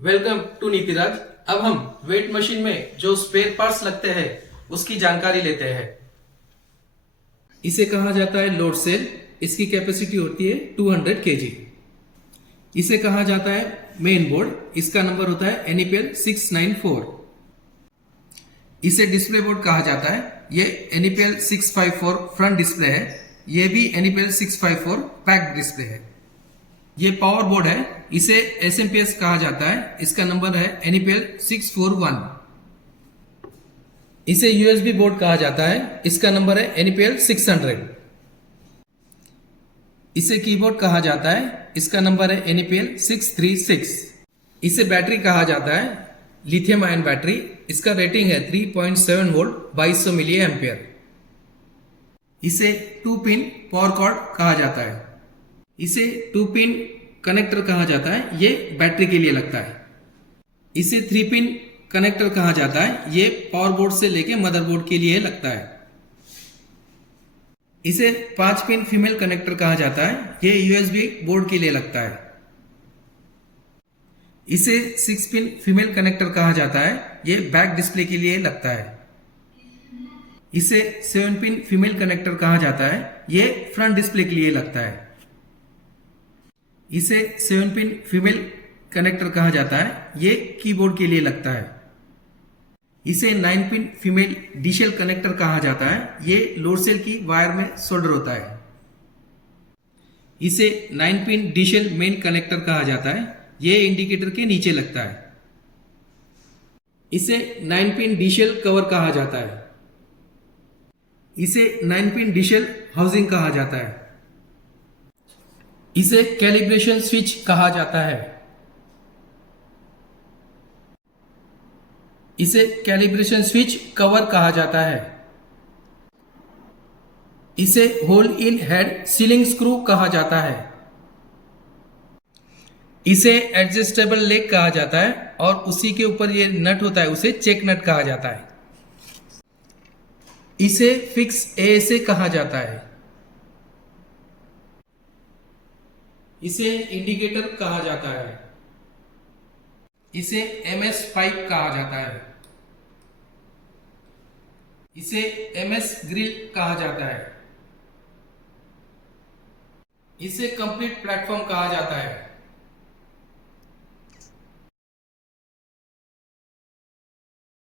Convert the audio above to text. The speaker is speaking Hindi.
Welcome to Nitiraj. अब हम वेट मशीन में जो स्पेयर पार्ट्स लगते हैं उसकी जानकारी लेते हैं। इसे कहा जाता है लोड सेल। इसकी कैपेसिटी होती है 200 kg। इसे कहा जाता है मेन बोर्ड। इसका नंबर होता है NEPL 694। इसे डिस्प्ले बोर्ड कहा जाता है। ये NEPL 654 फ्रंट डिस्प्ले है। ये भी NEPL 654 पैक डिस्प्ले है। ये पावर बोर्ड है। इसे SMPS कहा जाता है। इसका नंबर है NEPL 641। इसे USB बोर्ड कहा जाता है। इसका नंबर है NEPL 600। इसे कीबोर्ड कहा जाता है। इसका नंबर है NEPL 636। इसे बैटरी कहा जाता है, लिथियम आयन बैटरी। इसका रेटिंग है 3.7 वोल्ट 2200 मिली एम्पियर। इसे 2 पिन पावर कॉर्ड कहा जाता है। इसे 2 पिन कनेक्टर कहा जाता है। ये बैटरी के लिए लगता है। इसे 3 पिन कनेक्टर कहा जाता है। ये पावर बोर्ड से लेके मदरबोर्ड के लिए लगता है। इसे 5 पिन फीमेल कनेक्टर कहा जाता है। ये USB बोर्ड के लिए लगता है। इसे 6 पिन फीमेल कनेक्टर कहा जाता है। ये बैक डिस्प्ले के लिए लगता है। इसे 7 पिन फीमेल कनेक्टर कहा जाता है। ये फ्रंट डिस्प्ले के लिए लगता है। इसे 7 पिन फीमेल कनेक्टर कहा जाता है। ये कीबोर्ड के लिए लगता है। इसे 9 पिन फीमेल डिशेल कनेक्टर कहा जाता है। ये लोड सेल की वायर में सोल्डर होता है। इसे 9 पिन डिशेल मेन कनेक्टर कहा जाता है। ये इंडिकेटर के नीचे लगता है। इसे 9 पिन डिशेल कवर कहा जाता है। इसे 9 पिन डिशेल हाउसिंग कहा जाता है। इसे कैलिब्रेशन स्विच कहा जाता है। इसे कैलिब्रेशन स्विच कवर कहा जाता है। इसे hole in head sealing screw कहा जाता है। इसे एडजस्टेबल लेग कहा जाता है और उसी के ऊपर ये नट होता है, उसे चेक नट कहा जाता है। इसे फिक्स ASA कहा जाता है। इसे इंडिकेटर कहा जाता है। इसे MS पाइप कहा जाता है। इसे MS ग्रिल कहा जाता है। इसे कंप्लीट प्लेटफॉर्म कहा जाता है।